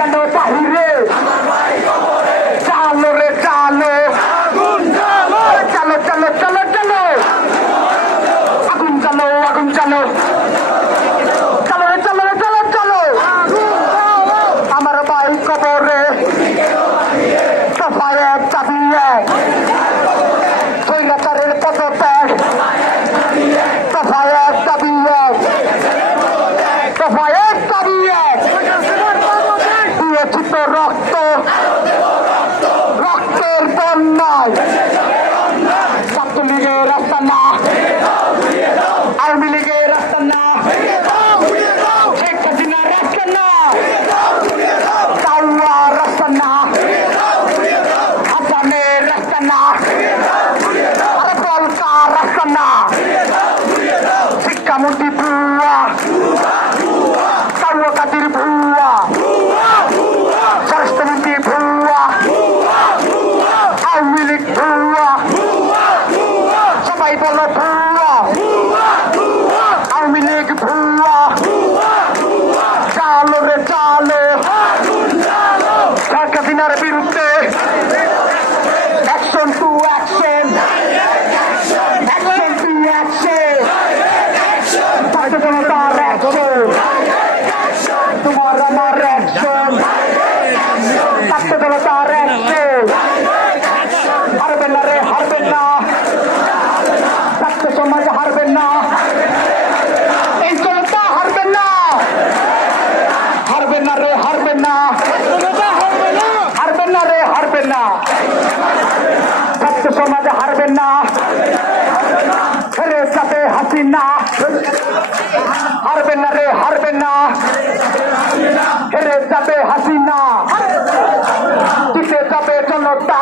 কেন বাহিরে চালো রে চালো চালো চালো চালো চালো আগুন চালো আগুন চালো চালো রে চালো রে চালো চালো আমার ভাই কবরে দফায় এক চাবি এক স্বৈরাচারের পদত্যাগ দফায় এক চাবি এক দফায় এক চাবি এক দিয়েছি তো রক্ত রক্তের বন্যায় ছাত্রলীগের রাস্তা না আওয়ামী লীগের রাস্তা না শেখ হাসিনার রাস্তা না কাউয়া রাস্তা না হাসানের রাস্তা না আরে বলকা রাস্তা না শিক্ষামন্ত্রী ভুয়া কাউয়া কাদির ভুয়া স্বরাষ্ট্রমন্ত্রী ভুয়া আওয়ামী লীগ ভুয়া সবাই বলো ভুয়া আওয়ামী লীগ ভুয়া চালো রে চালো শেখ হাসিনার বিরুদ্ধে action to action action to action ছাত্র জনতার অ্যাকশন তোমার আমার অ্যাকশন ছাত্র জনতার অ্যাকশন হারবেন না রে হারবেন না ছাত্র সমাজ হারবেন না এই জনতা হারবেন না হারবেন না রে হারবেন না হারবেন না রে হারবেন না ছাত্র সমাজ হারবেন না হেরে যাবে হাসিনা হারবেন না রে হারবেন না হেরে যাবে হাসিনা জিতে যাবে জনতা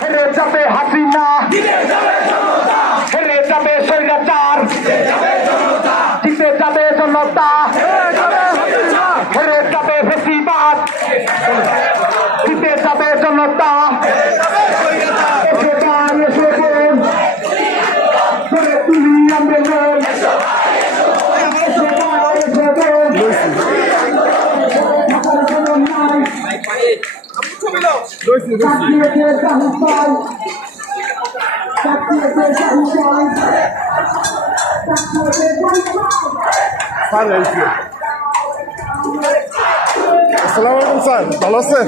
হেরে যাবে হাসিনা হেরে যাবে স্বৈরাচার জিতে যাবে জনতা হেরে যাবে ফেসিবাদ জিতে যাবে জনতা এসে গান এসে বোন করে তুলি আন্দোলন এসে গান এসে বোন ঢাকার কোনো নাই চাকরিতে চাহিদাই চাকরিতে চাহিদাই চাকরিতে চাহিদাই আসসালামু আলাইকুম স্যার, ভালো আছেন?